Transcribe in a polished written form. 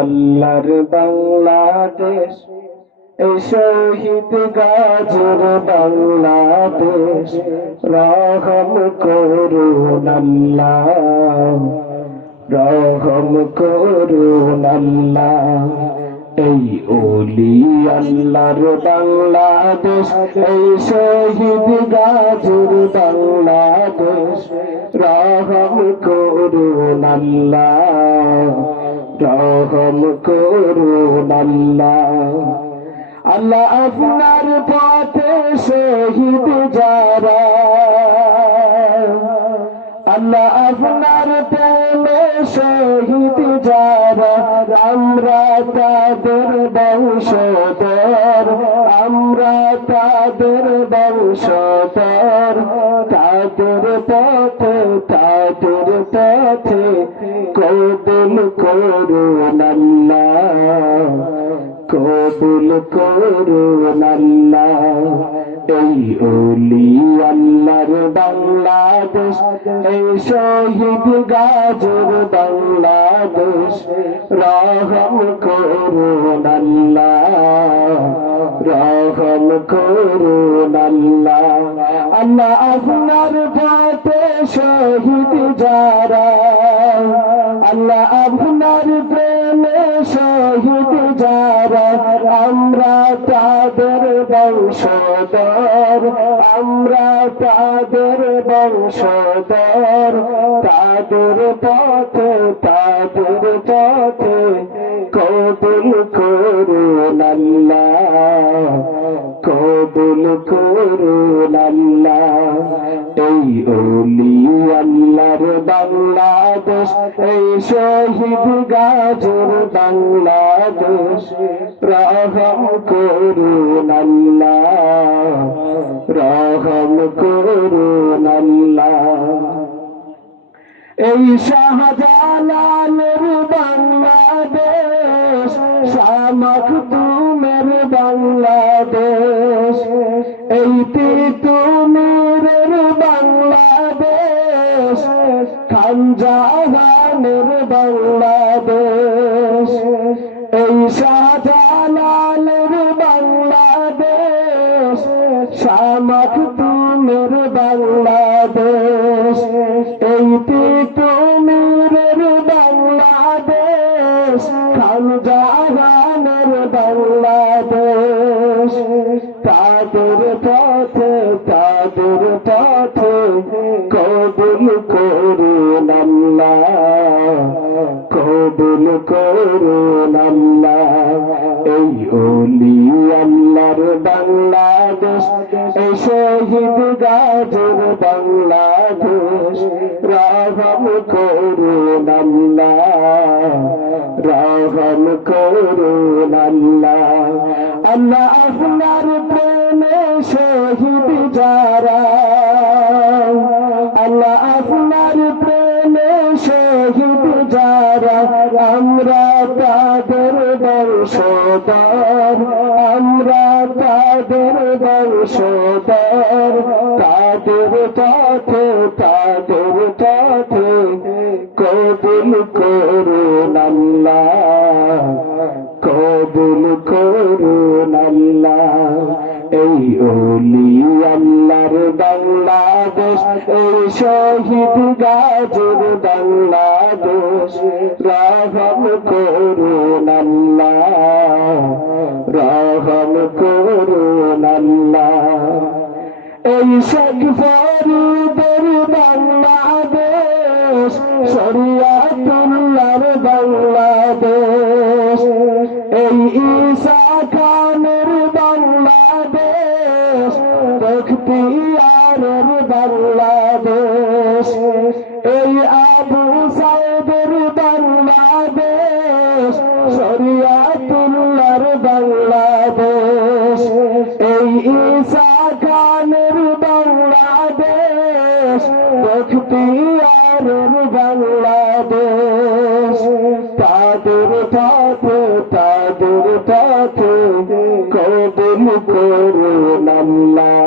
আল্লাহর বাংলাদেশ, এই শহীদ গাজীর বাংলাদেশ, রহম করুন আল্লাহ, রহম করুন আল্লাহ। এই ওলি আল্লাহর বাংলাদেশ, এই শহীদ গাজীর বাংলাদেশ, রহম করুন আল্লাহ, রহম করুন আল্লাহ। আল্লাহ আপনার পথে শহীদ যারা, আল্লাহ আপনার প্রেমে শহীদ যারা, আমরা তাদের বংশধর, আমরা তাদের বংশধর। তাদের পথে, তাদের পথে কবুল করুন আল্লাহ, কবুল করুন আল্লাহ। এই ওলি আল্লাহর বাংলাদেশ, এই শহীদ গাজীর বাংলাদেশ, রহম করুন আল্লাহ, রহম করুন আল্লাহ। আল্লাহ আপনার পথে শহীদ যারা, আল্লাহ আপনার প্রেমে শহীদ যারা, আমরা তাদের বংশধর, আমরা তাদের বংশধর। তাদের পথে, তাদের পথে কবুল করুন আল্লাহ, কবুল করুন আল্লাহ। এই ওলি আল্লাহর বাংলাদেশ, এই শহীদ গাজীর বাংলাদেশ, রহম করুন আল্লাহ, রহম করুন আল্লাহ। এই শাহজালালের বাংলাদেশ, শাহ মাখদুমের বাংলাদেশ, এই তিতুমীরের বাংলাদেশ, খান জাহানের বাংলাদেশ। এই শাহজালালের বাংলাদেশ, শাহ মাখদুমের বাংলাদেশ, এই তিতুমীরের বাংলাদেশ, খান জাহানের বাংলাদেশ। তাদের পথে, তাদের পথে কবুল করুন আল্লাহ, কবুল করুন আল্লাহ। এই ওলি আল্লাহর বাংলাদেশ, এই শহীদ গাজীর বাংলাদেশ, রহম করুন আল্লাহ, রহম করুন আল্লাহ। আল্লাহ আপনার প্রেমে শহীদ যারা, আল্লাহ আপনার প্রেমে শহীদ যারা, আমরা তাদের বংশধর, আমরা তাদের বংশধর। তাদের পথে, তাদের পথে কবুল করুন আল্লাহ, কবুল করুন আল্লাহ। এই ওলি আল্লাহর বাংলাদেশ, এই শহীদ গাজীর বাংলাদেশ, রহম করুন আল্লাহ, রহম করুন আল্লাহ। এই শেখ ফরিদের বাংলাদেশ, শরিয়াতুল্লাহর বাংলাদেশ, এই ঈসা খানের বাংলাদেশ, বখতিয়ারের বাংলাদেশ, এই আবু সাইদের বাংলাদেশ, শরিয়াতুল্লাহর বাংলাদেশ, এই ঈসা খানের বাংলাদেশ, বখতিয়ারের বাংলাদেশ। তাদের পথে, তাদের পথে কবুল করুন আল্লাহ,